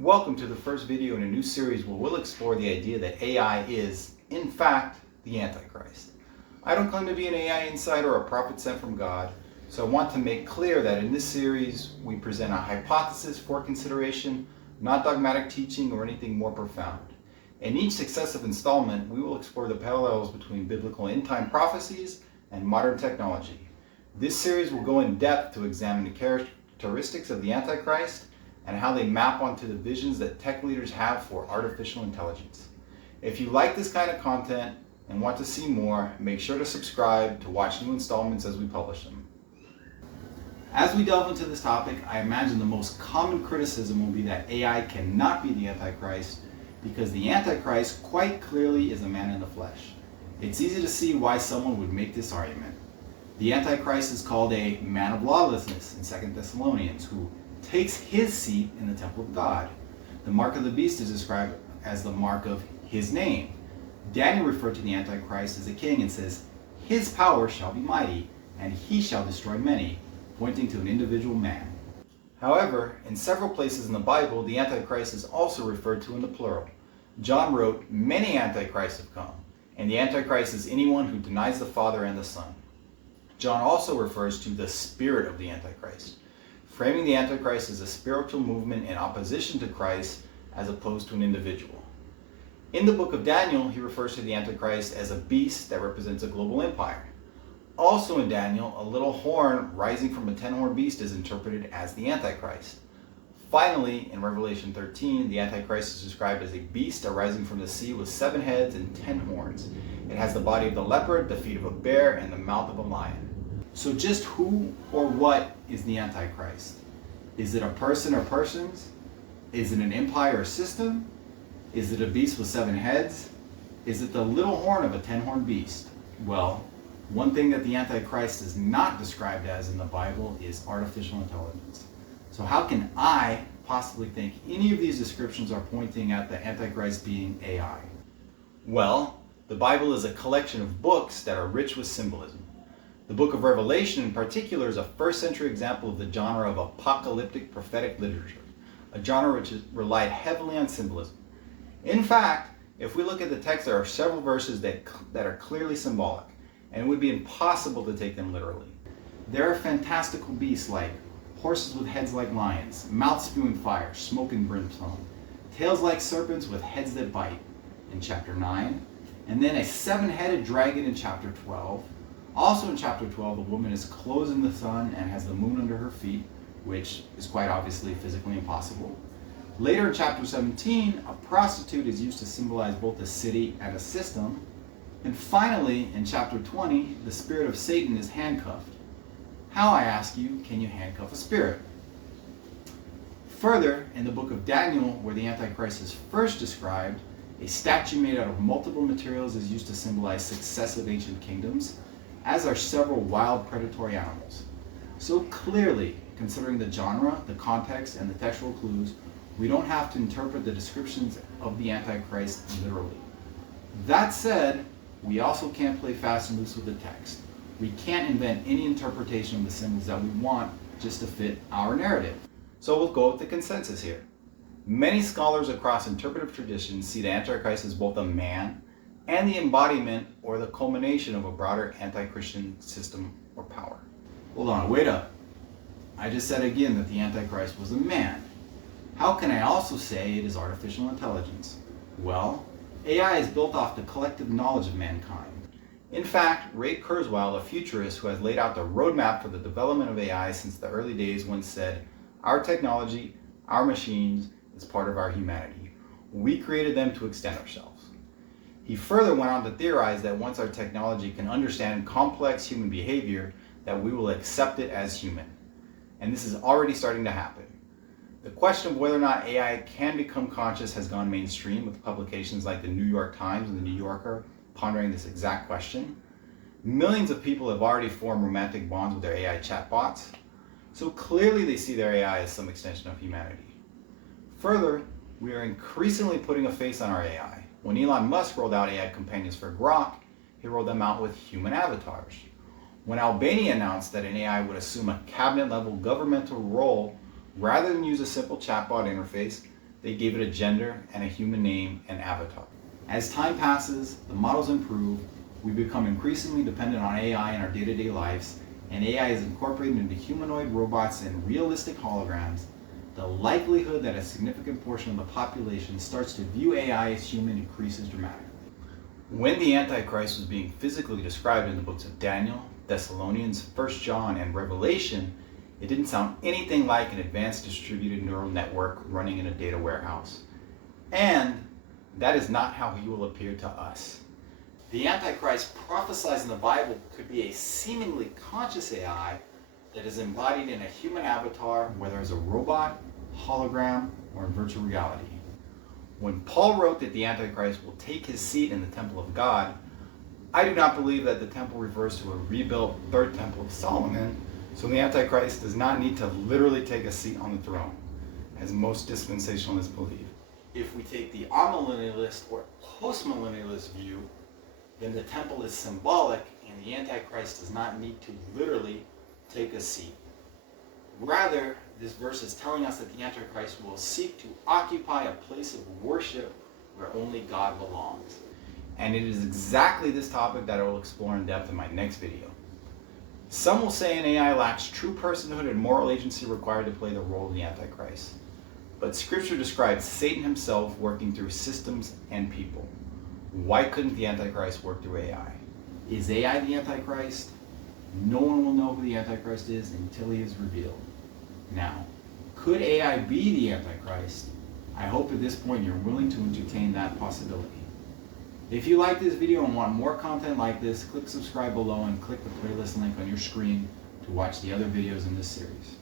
Welcome to the first video in a new series where we'll explore the idea that AI is, in fact, the Antichrist. I don't claim to be an AI insider or a prophet sent from God, so I want to make clear that in this series we present a hypothesis for consideration, not dogmatic teaching or anything more profound. In each successive installment, we will explore the parallels between biblical end-time prophecies and modern technology. This series will go in depth to examine the characteristics of the Antichrist and how they map onto the visions that tech leaders have for artificial intelligence. If you like this kind of content and want to see more, make sure to subscribe to watch new installments as we publish them. As we delve into this topic, I imagine the most common criticism will be that AI cannot be the Antichrist because the Antichrist quite clearly is a man in the flesh. It's easy to see why someone would make this argument. The Antichrist is called a man of lawlessness in 2 Thessalonians, who takes his seat in the temple of God. The mark of the beast is described as the mark of his name. Daniel referred to the Antichrist as a king and says, his power shall be mighty, and he shall destroy many, pointing to an individual man. However, in several places in the Bible, the Antichrist is also referred to in the plural. John wrote, many Antichrists have come, and the Antichrist is anyone who denies the Father and the Son. John also refers to the spirit of the Antichrist, framing the Antichrist as a spiritual movement in opposition to Christ as opposed to an individual. In the book of Daniel, he refers to the Antichrist as a beast that represents a global empire. Also in Daniel, a little horn rising from a 10-horned beast is interpreted as the Antichrist. Finally, in Revelation 13, the Antichrist is described as a beast arising from the sea with 7 heads and 10 horns. It has the body of the leopard, the feet of a bear, and the mouth of a lion. So just who or what is the Antichrist? Is it a person or persons? Is it an empire or system? Is it a beast with 7 heads? Is it the little horn of a 10-horned beast? Well, one thing that the Antichrist is not described as in the Bible is artificial intelligence. So how can I possibly think any of these descriptions are pointing at the Antichrist being AI? Well, the Bible is a collection of books that are rich with symbolism. The book of Revelation in particular is a first-century example of the genre of apocalyptic prophetic literature, a genre which relied heavily on symbolism. In fact, if we look at the text, there are several verses that are clearly symbolic, and it would be impossible to take them literally. There are fantastical beasts like horses with heads like lions, mouths spewing fire, smoke and brimstone, tails like serpents with heads that bite in chapter 9, and then a 7-headed dragon in chapter 12. Also in chapter 12, the woman is clothed in the sun and has the moon under her feet, which is quite obviously physically impossible. Later in chapter 17, a prostitute is used to symbolize both a city and a system. And finally, in chapter 20, the spirit of Satan is handcuffed. How, I ask you, can you handcuff a spirit? Further, in the book of Daniel, where the Antichrist is first described, a statue made out of multiple materials is used to symbolize successive ancient kingdoms, as are several wild predatory animals. So clearly, considering the genre, the context, and the textual clues, we don't have to interpret the descriptions of the Antichrist literally. That said, we also can't play fast and loose with the text. We can't invent any interpretation of the symbols that we want just to fit our narrative. So we'll go with the consensus here. Many scholars across interpretive traditions see the Antichrist as both a man and the embodiment or the culmination of a broader anti-Christian system or power. Hold on, wait up. I just said again that the Antichrist was a man. How can I also say it is artificial intelligence? Well, AI is built off the collective knowledge of mankind. In fact, Ray Kurzweil, a futurist who has laid out the roadmap for the development of AI since the early days, once said, our technology, our machines, is part of our humanity. We created them to extend ourselves. He further went on to theorize that once our technology can understand complex human behavior, that we will accept it as human. And this is already starting to happen. The question of whether or not AI can become conscious has gone mainstream, with publications like the New York Times and the New Yorker pondering this exact question. Millions of people have already formed romantic bonds with their AI chatbots, so clearly they see their AI as some extension of humanity. Further, we are increasingly putting a face on our AI. When Elon Musk rolled out AI companions for Grok, he rolled them out with human avatars. When Albania announced that an AI would assume a cabinet-level governmental role rather than use a simple chatbot interface, They gave it a gender and a human name and avatar. As time passes, the models improve, we become increasingly dependent on AI in our day-to-day lives, and AI is incorporated into humanoid robots and realistic holograms. The likelihood that a significant portion of the population starts to view AI as human increases dramatically. When the Antichrist was being physically described in the books of Daniel, Thessalonians, 1 John, and Revelation, it didn't sound anything like an advanced distributed neural network running in a data warehouse. And that is not how he will appear to us. The Antichrist prophesied in the Bible could be a seemingly conscious AI that is embodied in a human avatar, whether as a robot, hologram, or in virtual reality. When Paul wrote that the Antichrist will take his seat in the temple of God, I do not believe that the temple refers to a rebuilt third temple of Solomon, so the Antichrist does not need to literally take a seat on the throne, as most dispensationalists believe. If we take the amillennialist or postmillennialist view, then the temple is symbolic and the Antichrist does not need to literally take a seat. Rather, this verse is telling us that the Antichrist will seek to occupy a place of worship where only God belongs. And it is exactly this topic that I will explore in depth in my next video. Some will say an AI lacks true personhood and moral agency required to play the role of the Antichrist. But Scripture describes Satan himself working through systems and people. Why couldn't the Antichrist work through AI? Is AI the Antichrist? No one will know who the Antichrist is until he is revealed. Now, could AI be the Antichrist? I hope at this point you're willing to entertain that possibility. If you like this video and want more content like this, click subscribe below and click the playlist link on your screen to watch the other videos in this series.